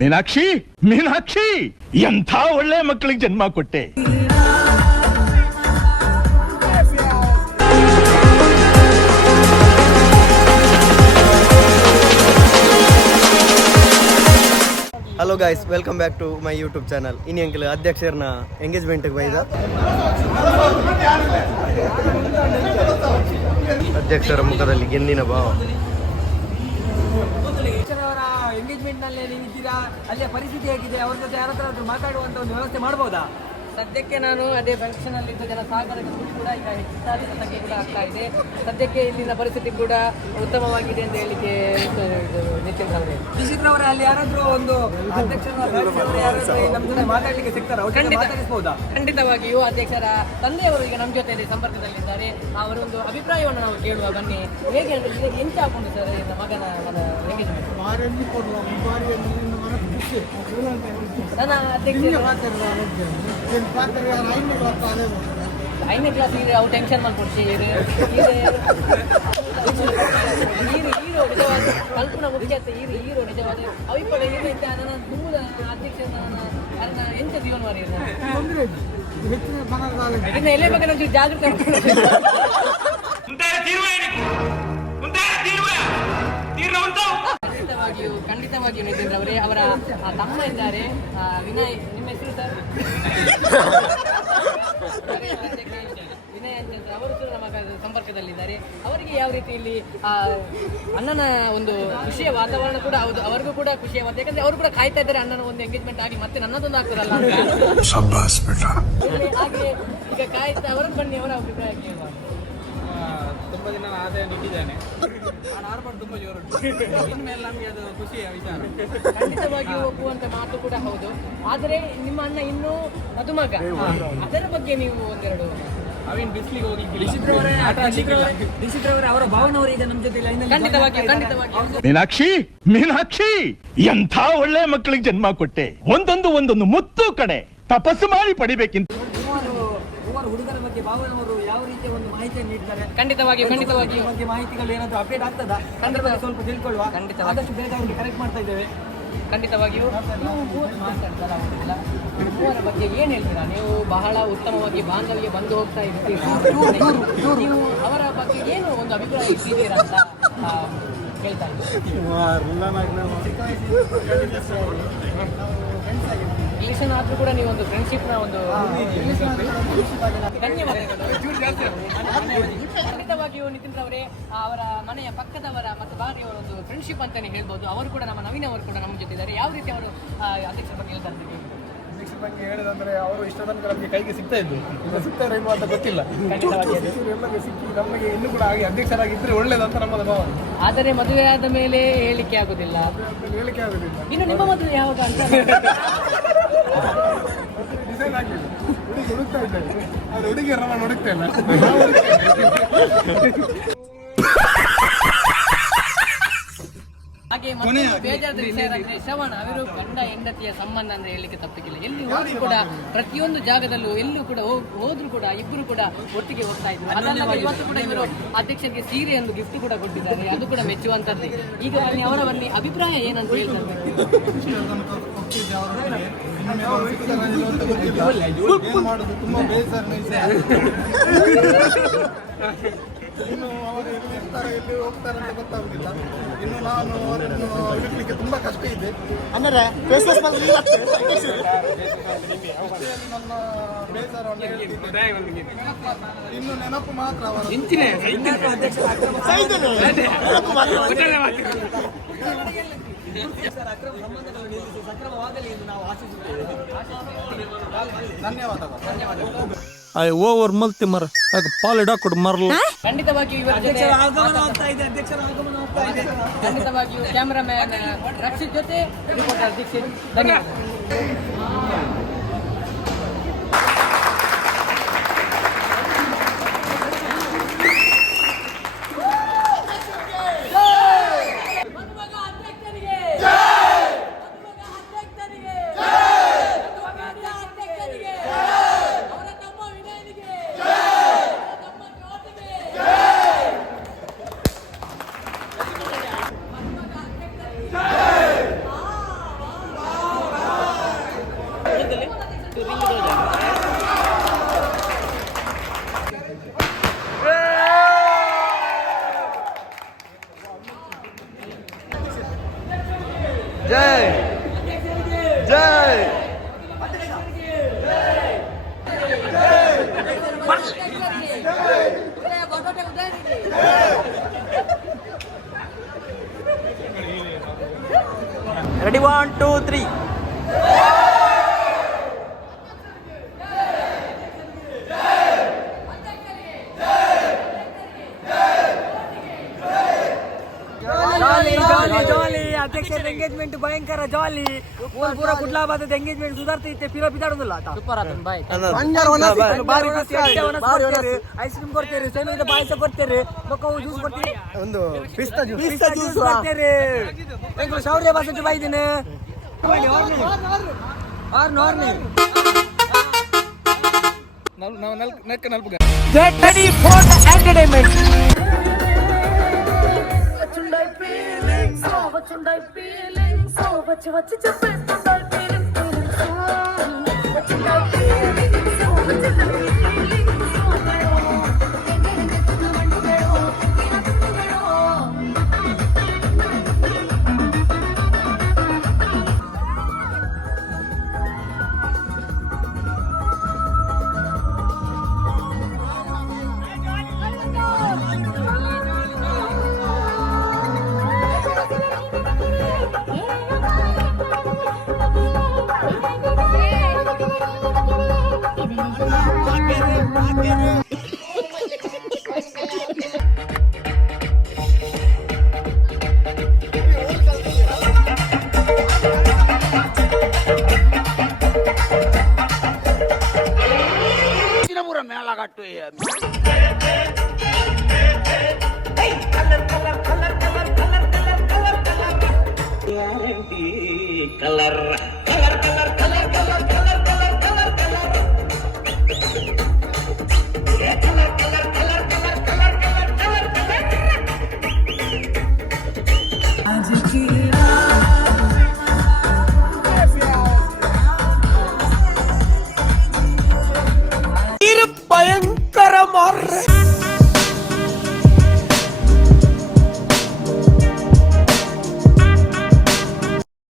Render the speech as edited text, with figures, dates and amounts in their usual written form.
ಮೀನಾಕ್ಷಿ, ಮೀನಾಕ್ಷಿ, ಎಂಥ ಒಳ್ಳೆ ಮಕ್ಕಳಿಗೆ ಜನ್ಮ ಕೊಟ್ಟೆ. Hello guys, welcome back to my YouTube channel. ಇನ್ನು ಅಂಕಲ್ ಅಧ್ಯಕ್ಷರನ್ನ ಎಂಗೇಜ್ಮೆಂಟ್ಗೆ ಬೈದ ಅಧ್ಯಕ್ಷರ ಮುಖದಲ್ಲಿ ಗೆನ್ನಿನ ಭಾವ. ಎಂಗೇಜ್ಮೆಂಟ್ ನಲ್ಲಿ ನೀವಿದ್ದೀರಾ, ಅಲ್ಲಿಯ ಪರಿಸ್ಥಿತಿ ಹೇಗಿದೆ, ಅವ್ರ ಜೊತೆ ಯಾರ ಹತ್ರ ಮಾತಾಡುವಂತ ಒಂದು ವ್ಯವಸ್ಥೆ ಮಾಡಬಹುದಾ? ಸದ್ಯಕ್ಕೆ ನಾನು ಅದೇ ಫಂಕ್ಷನ್ ಅಲ್ಲಿ ಜನ ಸಾಗರಕ್ಕೆ ಕೂಡ ಈಗ ಹೆಚ್ಚಾದ ಸಂಖ್ಯೆ ಕೂಡ ಆಗ್ತಾ ಇದೆ. ಸದ್ಯಕ್ಕೆ ಇಲ್ಲಿನ ಪರಿಸ್ಥಿತಿ ಕೂಡ ಉತ್ತಮವಾಗಿದೆ ಅಂತ ಹೇಳಿಕೆ ನಿತಿನ್ ಅವರೇ. ನಿಶಿತ್ ಅಲ್ಲಿ ಯಾರಾದ್ರೂ ಒಂದು ಅಧ್ಯಕ್ಷರ ನಮ್ಮ ಜೊತೆ ಮಾತಾಡ್ಲಿಕ್ಕೆ ಸಿಗ್ತಾರ? ಮಾತಾಡಿಸಬಹುದಾ? ಖಂಡಿತವಾಗಿಯೂ ಅಧ್ಯಕ್ಷರ ತಂದೆಯವರು ಈಗ ನಮ್ಮ ಜೊತೆ ಸಂಪರ್ಕದಲ್ಲಿದ್ದಾರೆ. ಅವರ ಒಂದು ಅಭಿಪ್ರಾಯವನ್ನು ನಾವು ಕೇಳುವ. ಬನ್ನಿ, ಹೇಗೆ ಎಂತ ಹಾಕೊಂಡು ಸರ್ ಮಗನ ಎಂಗೇಜ್ಮೆಂಟ್? ನನ್ನ ಅಧ್ಯಕ್ಷ 5ನೇ ಕ್ಲಾಸ್ ಅವು ಟೆನ್ಷನ್ ಮಾಡ್ಕೊಡ್ಸಿ ನಿಜವಾದ ಕಲ್ಪನಾ ಮುಖ್ಯತೆ ಹೀರೋ ನಿಜವಾದ ಅಭಿಪ್ರಾಯ ಇದೆ ಅಂತ ನನ್ನ ಮೂಲ ಅಧ್ಯಕ್ಷ ಎಂತ ಜೀವನ ಮಾಡಿ ಇನ್ನು ಎಲೆ ಬಗ್ಗೆ ನಮ್ಗೆ ಜಾಗೃತಿ ಖಂಡಿತವಾಗಿಯೂ ನಿತಿನ್ ಅವರೇ, ಅವರ ತಮ್ಮ ಇದ್ದಾರೆ ವಿನಯ್. ನಿಮ್ಮ ಹೆಸರು ಸರ್? ವಿನಯ್ ಅಂತ ಅವರು ಕೂಡ ನಮ್ಮ ಸಂಪರ್ಕದಲ್ಲಿದ್ದಾರೆ. ಅವರಿಗೆ ಯಾವ ರೀತಿ ಇಲ್ಲಿ ಅಣ್ಣನ ಒಂದು ಖುಷಿಯ ವಾತಾವರಣ ಕೂಡ ಹೌದು, ಅವರಿಗೂ ಕೂಡ ಖುಷಿಯ ವಾತಾವರಣ, ಯಾಕಂದ್ರೆ ಅವರು ಕೂಡ ಕಾಯ್ತಾ ಇದ್ದಾರೆ ಅಣ್ಣನ ಒಂದು ಎಂಗೇಜ್ಮೆಂಟ್ ಆಗಿ ಮತ್ತೆ ನನ್ನದೊಂದು ಆಗ್ತದಲ್ಲ ಹಾಗೆ ಈಗ ಕಾಯ್ತಾ ಅವರು. ಬನ್ನಿ, ಅವರ ಅಭಿಪ್ರಾಯ ಕೇಳುವ. ತುಂಬಾ ದಿನ ಆದಾಯ ನಿಂತಿದ್ದಾನೆ, ತುಂಬಾ ಜೋರು, ಇನ್ಮೇಲೆ ನಮಗೆ ಅದು ಖುಷಿಯ ವಿಚಾರ. ಖಂಡಿತವಾಗಿಯೂ ಒಪ್ಪುವಂತ ಮಾತು ಕೂಡ ಹೌದು. ಆದರೆ ನಿಮ್ಮ ಅಣ್ಣ ಇನ್ನೂ ಮದುಮಗ, ಅದರ ಬಗ್ಗೆ ನೀವು ಒಂದೆರಡು ಅವಿನ್ ಬಿಸ್ಲಿಗೆ ಹೋಗಿ ಅವರ ಭಾವನವರು ಈಗ ನಮ್ಮ ಜೊತೆ ಖಂಡಿತವಾಗಿ. ಮೀನಾಕ್ಷಿ, ಮೀನಾಕ್ಷಿ, ಎಂಥ ಒಳ್ಳೆ ಮಕ್ಕಳಿಗೆ ಜನ್ಮ ಕೊಟ್ಟೆ. ಒಂದೊಂದು ಮುತ್ತು ಕಡೆ ತಪಸ್ಸು ಮಾಡಿ ಪಡಿಬೇಕಿಂತ. ಹುಡುಗರ ಬಗ್ಗೆ ಭಾವನವರು ಯಾವ ರೀತಿಯ ಒಂದು ಮಾಹಿತಿಯನ್ನು ನೀಡ್ತಾರೆ? ಖಂಡಿತವಾಗಿಯೂ ಬಗ್ಗೆ ಮಾಹಿತಿಗಳು ಏನಾದರೂ ಅಪ್ಡೇಟ್ ಆಗ್ತದಾ? ಸಂದರ್ಭದಲ್ಲಿ ಸ್ವಲ್ಪ ತಿಳ್ಕೊಳ್ಳುವ. ಆದಷ್ಟು ಬೇಗ ಅವರಿಗೆ ಕರೆಕ್ಟ್ ಮಾಡ್ತಾ ಇದ್ದೇವೆ. ಖಂಡಿತವಾಗಿಯೂ ಮಾತಾಡ್ತಾರಾಗುದಿಲ್ಲ. ಮೂವರ ಬಗ್ಗೆ ಏನು ಹೇಳ್ತೀರಾ? ನೀವು ಬಹಳ ಉತ್ತಮವಾಗಿ ಬಾಂಧವ್ಯ ಬಂದು ಹೋಗ್ತಾ ಇರ್ತೀರಾ. ನೀವು ಅವರ ಬಗ್ಗೆ ಏನು ಒಂದು ಅಭಿಪ್ರಾಯ ಇಟ್ಟಿದ್ದೀರಾ ಅಂತ ಹೇಳ್ತಾ ರಿಲೇಷನ್ ಆದ್ರೂ ಕೂಡ ನೀವು ಒಂದು ಫ್ರೆಂಡ್ಶಿಪ್ನ ಒಂದು ಖಂಡಿತವಾಗಿಯೂ ನಿತಿನ್ ಅವರೇ, ಅವರ ಮನೆಯ ಪಕ್ಕದವರ ಮತ್ತು ಭಾರ್ಯವರ ಒಂದು ಫ್ರೆಂಡ್ಶಿಪ್ ಅಂತಾನೆ ಹೇಳ್ಬೋದು. ಅವರು ಕೂಡ ನಮ್ಮ ನವೀನ್ ಅವರು ಕೂಡ ನಮ್ಮ ಜೊತೆ ಇದ್ದಾರೆ. ಯಾವ ರೀತಿ ಅವರು ಅಧ್ಯಕ್ಷರ ಬಗ್ಗೆ ಹೇಳ್ತಾರೆ? ಅಧ್ಯಕ್ಷರ ಬಗ್ಗೆ ಹೇಳಿದಂದ್ರೆ ಅವರು ಇಷ್ಟ ತನಕ ನಮಗೆ ಕೈಗೆ ಸಿಗ್ತಾ ಇದ್ದು, ಈಗ ಸಿಗ್ತಾರೆ ಏನು ಅಂತ ಗೊತ್ತಿಲ್ಲ. ಎಲ್ಲರಿಗೆ ಸಿಕ್ಕಿ ನಮಗೆ ಇನ್ನೂ ಕೂಡ ಹಾಗೆ ಅಧ್ಯಕ್ಷರಾಗಿದ್ರೆ ಒಳ್ಳೇದಂತ ನಮ್ಮದು ಭಾವನೆ. ಆದರೆ ಮದುವೆ ಆದ ಮೇಲೆ ಹೇಳಿಕೆ ಆಗುದಿಲ್ಲ. ಇನ್ನು ನಿಮ್ಮ ಮದುವೆ ಯಾವಾಗ ಅಂತ ಡಿಸೈನ್ ಆಗಿದೆ. ಹುಡುಗಿ ಹುಡುಕ್ತಾ ಇದ್ದಾರೆ, ಅದು ಹುಡುಗಿಯರ ನಾನು ಹುಡುಕ್ತಾ ಇಲ್ಲ. ಹಾಗೆ ಬೇಜಾರದ ವಿಷಯ ಅಂದ್ರೆ ಶ್ರವಣ ಅವರು ಗಂಡ ಹೆಂಡತಿಯ ಸಂಬಂಧ ಅಂದ್ರೆ ಹೇಳಲಿಕ್ಕೆ ತಪ್ಪಿಲ್ಲ. ಎಲ್ಲಿ ಹೋದ್ರು ಕೂಡ ಪ್ರತಿಯೊಂದು ಜಾಗದಲ್ಲೂ ಎಲ್ಲೂ ಕೂಡ ಹೋದ್ರು ಕೂಡ ಇಬ್ಬರು ಕೂಡ ಒಟ್ಟಿಗೆ ಹೋಗ್ತಾ ಇದ್ರು. ಅದಲ್ಲ ಇವತ್ತು ಕೂಡ ಇವರು ಅಧ್ಯಕ್ಷರಿಗೆ ಸೀರೆ ಒಂದು ಗಿಫ್ಟ್ ಕೂಡ ಕೊಟ್ಟಿದ್ದಾರೆ, ಅದು ಕೂಡ ಮೆಚ್ಚುವಂತದ್ದೇ. ಈಗ ಅವರ ಬನ್ನಿ ಅಭಿಪ್ರಾಯ ಏನಂತ ಹೇಳ್ತಾರೆ? ತುಂಬಾ ಬೇಸರ. ಇನ್ನು ಅವರು ಎಲ್ಲಿ ಇರ್ತಾರೆ, ಎಲ್ಲಿ ಹೋಗ್ತಾರೆ ಅಂತ ಗೊತ್ತಾಗುದಿಲ್ಲ. ಇನ್ನು ನಾನು ಅವರನ್ನು ಹುಡುಕ್ಲಿಕ್ಕೆ ತುಂಬಾ ಕಷ್ಟ ಇದೆ. ಆಮೇಲೆ ನನ್ನ ಬೇಸರವನ್ನು ಇನ್ನು ನೆನಪು ಮಾತ್ರ ಅವರು ಧನ್ಯವಾದಗಳು. ಓವರ್ ಮಲ್ತಿ ಮರ ಪಾಲಿಡ ಕೊಡು ಮರಲು. ಖಂಡಿತವಾಗಿಯೂ ಇವರ ಜೊತೆ ಖಂಡಿತವಾಗಿಯೂ ಕ್ಯಾಮರಾಮ್ಯಾನ್ ರಕ್ಷಿತ್ ಜೊತೆ ರಿಪೋರ್ಟರ್ ದೀಕ್ಷಿತ್. ಧನ್ಯವಾದ. ಜೈ ಜೈ ರೆಡಿ 1 2 3 ಜಾಲಿ ಅಧ್ಯಕ್ಷರ ಎಂಗೇಜ್ಮೆಂಟ್ ಭಯಂಕರ ಜಾಲಿ ಪೂರ ಕುಡ್ಲಾಬಾದ ಎಂಗೇಜ್ಮೆಂಟ್ ಸುಧಾರ್ತಿತ್ತೆ ಫಿರೋ ಬಿದಾಡುದಿಲ್ಲ ಸೂಪರ್ ಆತನ್ ಬಾಯ್ ಬಾರಿ ಐಸ್ ಕ್ರೀಮ್ ಕೊಡ್ತೀರಿ ಸೇಮಿಂದ ಪಾಯಸ ಕೊಡ್ತೀರಿ ಮಕ್ಕಳು ಜ್ಯೂಸ್ ಕೊಡ್ತೀರಿ ಒಂದು ಪಿಸ್ತಾ ಜ್ಯೂಸ್ ಕೊಡ್ತೀರಿ ಶೌರ್ಯ ಬಾಸಟ್ಟು ಬಾಯಿದ್ದೀನಿ Get ready for the entertainment. ಮೇಳ ಕಟ್ಟು